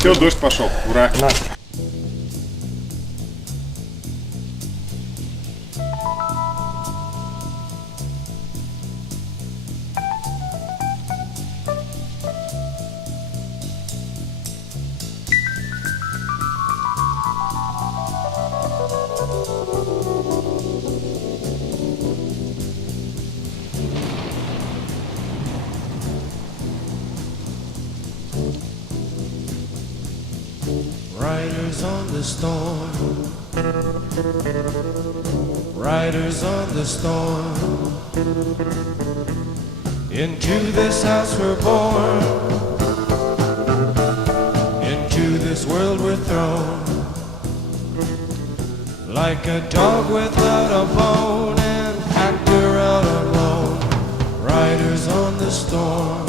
Все, дождь пошел. Ура. На. Riders on the storm, riders on the storm. Into this house we're born, into this world we're thrown. Like a dog without a bone, an actor out alone. Riders on the storm,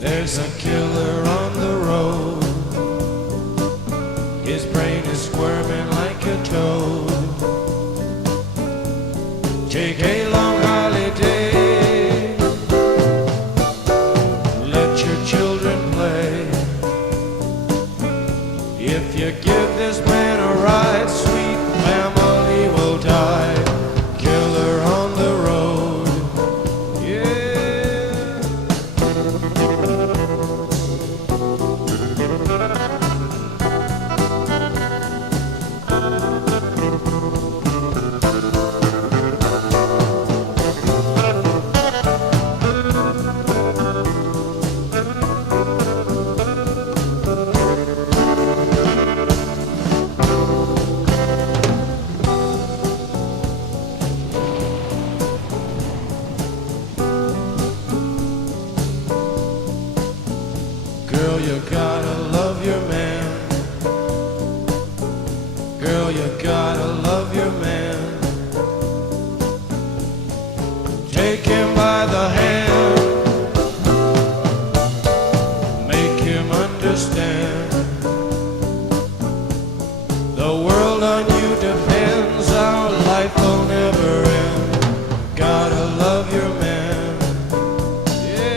there's a killer on the road. His brain is squirming like a toad. Take a long holiday, let your children play. If you give this man a ride, sweet family will die. Killer on the road, yeah. Girl, you gotta love your man. Girl, you gotta love your man. Take him by the hand, make him understand. The world on you depends, our life will never end. Gotta love your man, yeah.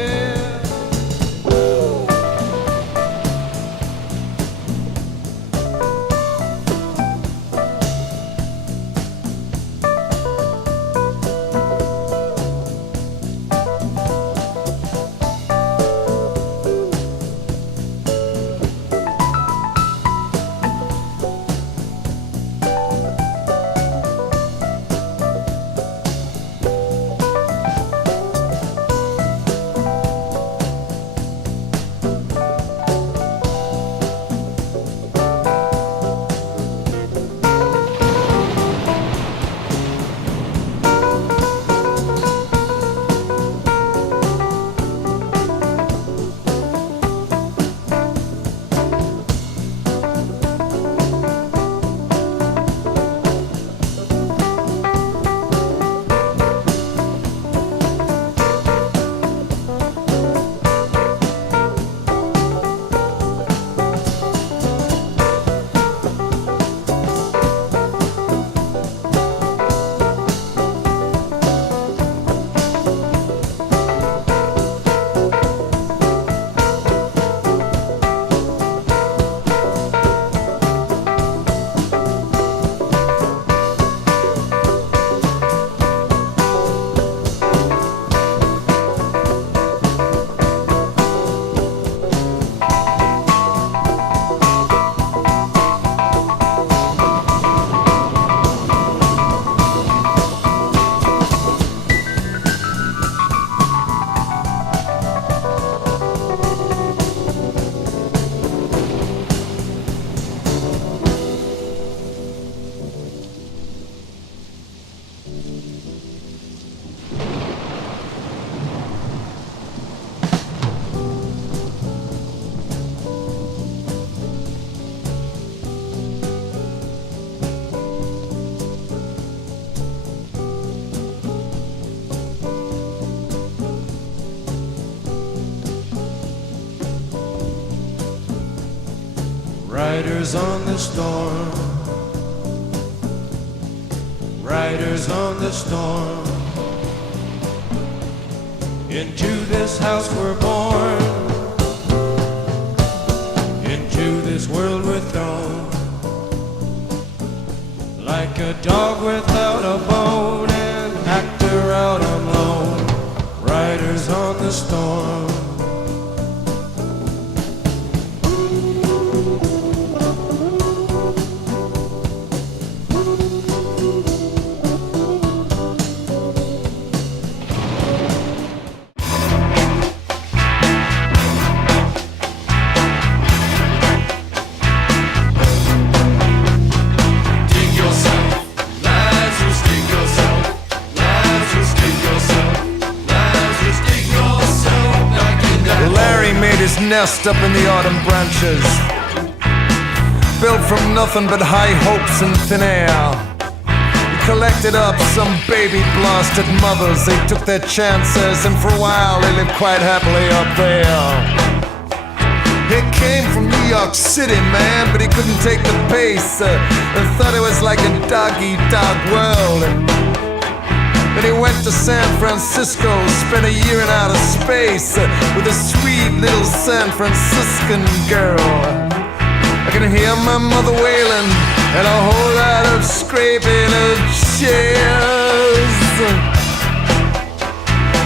Riders on the storm, riders on the storm. Into this house we're born, dog without a bone, an actor out on loan, riders on the storm. Nest up in the autumn branches, built from nothing but high hopes and thin air. He collected up some baby blasted mothers. They took their chances, and for a while they lived quite happily up there. He came from New York City, man, but he couldn't take the pace, and thought it was like a dog-eat-dog world. Then he went to San Francisco, spent a year in outer space with a sweet little San Franciscan girl. I can hear my mother wailing and a whole lot of scraping of chairs.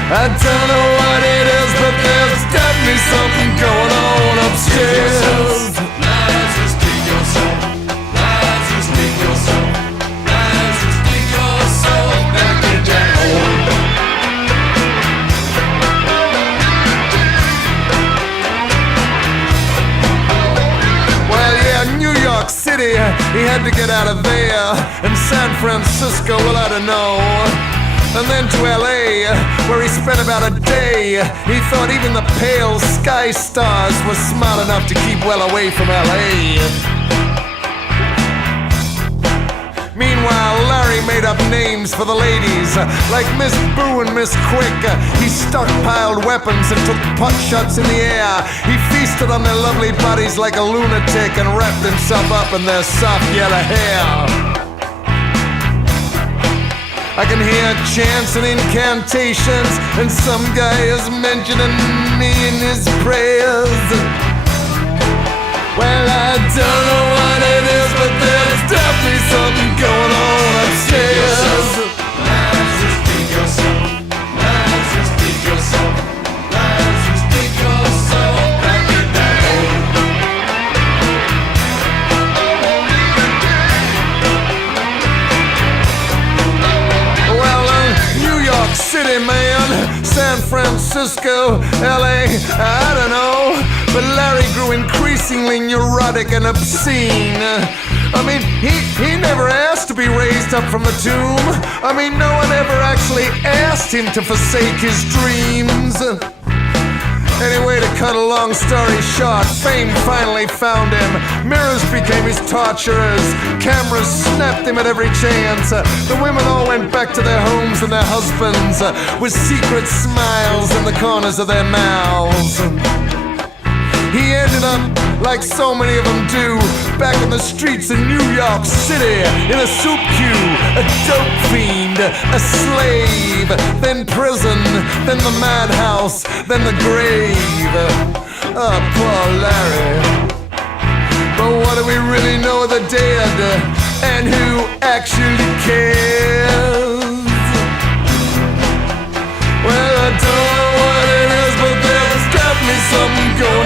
I don't know what it is, but there's definitely something going on upstairs. Lazarus, dig yourself. Lazarus, dig yourself. Lazarus, dig yourself back in that hole. Well, yeah, New York City, he had to get out of there. And San Francisco, well, I don't know. And then to LA, where he spent about a day. He thought even the pale sky stars were smart enough to keep well away from LA. Meanwhile, Larry made up names for the ladies, like Miss Boo and Miss Quick. He stockpiled weapons and took pot shots in the air. He feasted on their lovely bodies like a lunatic and wrapped himself up in their soft yellow hair. I can hear chants and incantations, and some guy is mentioning me in his prayers. Well, I don't know what it is, but there's definitely something going on upstairs. Lazarus, dig yourself. Lazarus, dig yourself. Lazarus, dig yourself back in that hole. New York City, man, San Francisco, LA, I don't know. But Larry grew increasingly neurotic and obscene. I mean, he never asked to be raised up from the tomb. I mean, no one ever actually asked him to forsake his dreams. Anyway, to cut a long story short, fame finally found him. Mirrors became his torturers. Cameras snapped him at every chance. The women all went back to their homes and their husbands with secret smiles in the corners of their mouths. He ended up, like so many of them do, back on the streets of New York City, in a soup queue, a dope fiend, a slave, then prison, then the madhouse, then the grave. Oh, poor Larry. But what do we really know of the dead, and who actually cares? Well, I don't know what it is, but there's definitely something going